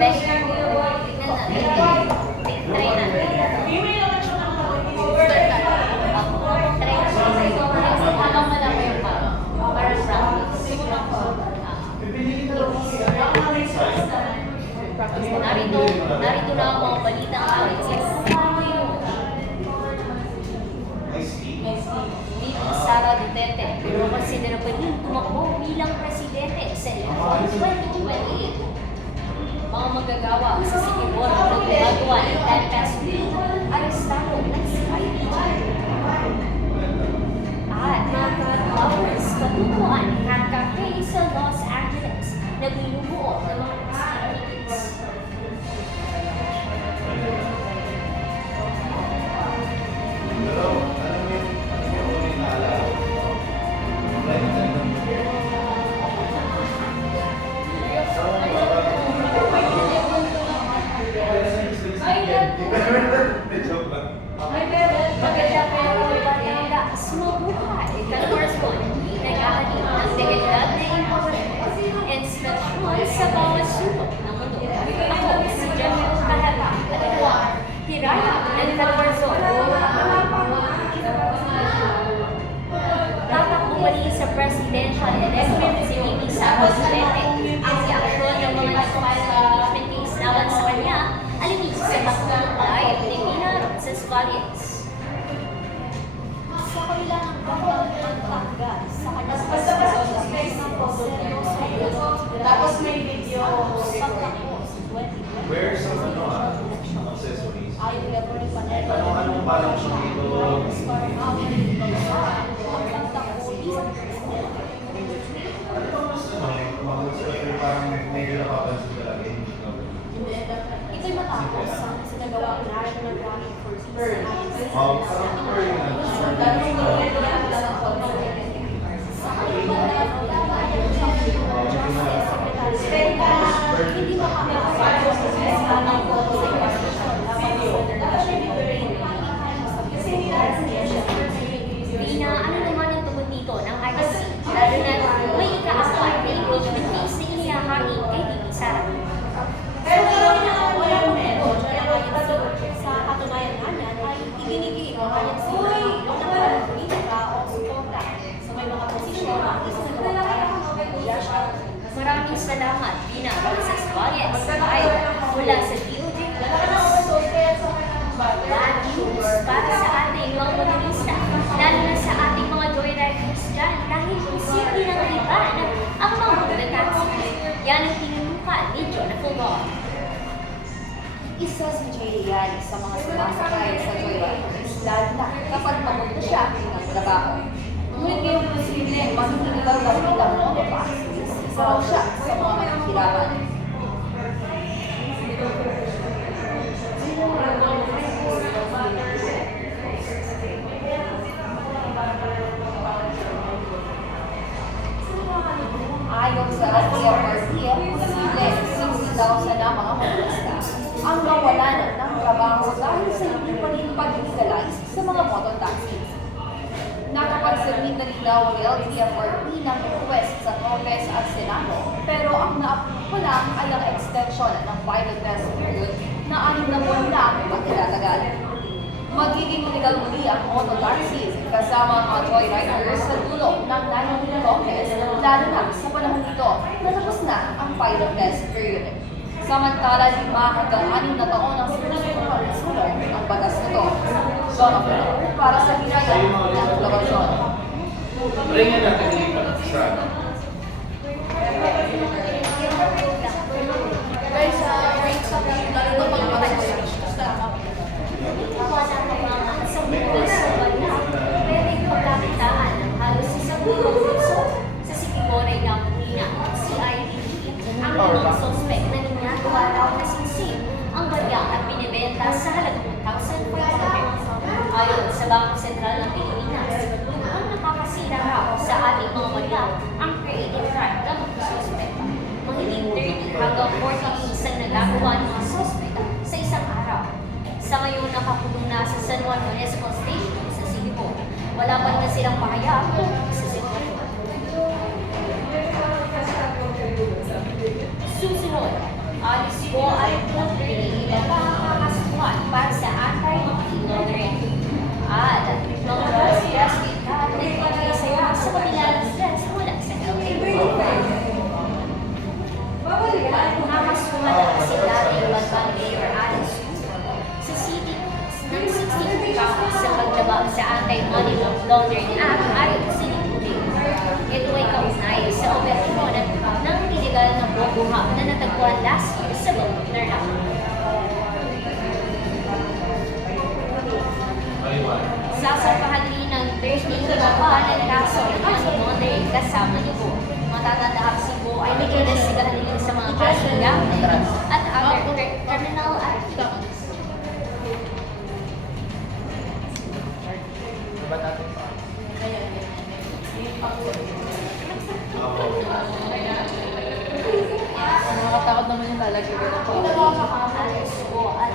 Dahil tignan natin. Try natin. Habang malaki yung parang practice. Narito na ang mga balitang analysis. Sara Duterte, pero consider pa rin tumakbo bilang presidente sa eleksyon 2028. Mga manggagawa sa Sikibor na gumagawa ng time pass bill, arestado ng CIDG. At mga lovers, patutuan ng cafe sa Los Angeles na binubuo ng mga Philippines. Sa bawat sulok ng mundo. Ako, si General Kahaba, at ito ang Hiraya ng Calabarzon. Tatakbo muli sa presidential election si Mimi Sara Duterte. Ang reaksyon ng mga nag-file ng impeachment case laban sa kanya, alimis sa takbong live ni Mina Roncesvalles. Sa kabila ng pagtanggal sa kanyang posisyon sa tapos may video. Where sa accessories? Ayaw nila po rin panay. Anong palang siya dito? Parang medyo nakapansin ka lagi. Ito'y matapos ang sinagawa ng National Running for Peace. Hindi makakapagpapagod sa ng boto sa question. Bina, ano naman ang tugon dito ng ICC? Lalo na may ika-apply na impeachment case na inihahangin kay Mimi Sara. Sa katunayan nga niyan ay iginigit ang kanyang sinabi ng kanyang politika o suporta sa may mga posisyon na isinagawa para Maraming salamat, Bina Roncesvalles, ay mula sa DOJ Bad news para sa ating mga motorista, lalo na sa ating mga joyriders dyan dahil posible ng iban ang mga taxi. Yan ang tinutukan ni Jonathan Law. Isa si Jay yan sa mga sumasakay sa joyriders, lalo na kapag papunta siya ng trabaho. Ngunit ngayon posible, magiging daw gamit ang motopass. Isa raw siya sa mga mahihirapan. Ayon sa LTFRB, posible 60,000 na mga motorista ang mawalan ng trabaho dahil sa hindi pa rin pag-legalize sa mga motor taxis. Nakapag-submit na rin daw ang LTFRB ng request sa Congress at Senado, pero ang na-approve pa lang ay ang extension ng pilot test period na 6 na buwan lang ang tinatagal. Magiging legal muli ang motor taxis kasama ang mga joyriders sa dulo ng 9 Congress, lalo na sa panahon nito na tapos na ang pilot test period. Samantala, 5 hanggang 6 na taon ang sinusunod ang batas nito. Jonathan para sa Hiraya ng Calabarzon. Ringin natin dito sa Guys, right sa lalo pang Sa mula sa banla, pwede pagkakitaan ng halos 1,000,000 piso sa Siquijor ng Molina, CIDG. Ang limang suspect na ninyagawa raw na singsing ang barya at binibenta sa halagang 1,500. Ayon sa Bangko Sentral ng Pilipinas, ang nakakasira raw sa ating mga barya ang creative crime ng mga suspect. Mahigit 30 hanggang 40 days ang nagagawa ng mga suspect sa isang natagpuan last year sa Baltimore lang. Sasampahan rin ng 13 kinabukanan kaso ang Monday kasama ni Bo. Matatandaan si Bo ay nag-investigahan rin sa mga kasong gamit at other criminal activities. Nakakatakot naman yung lalagay ko. Halos Bo at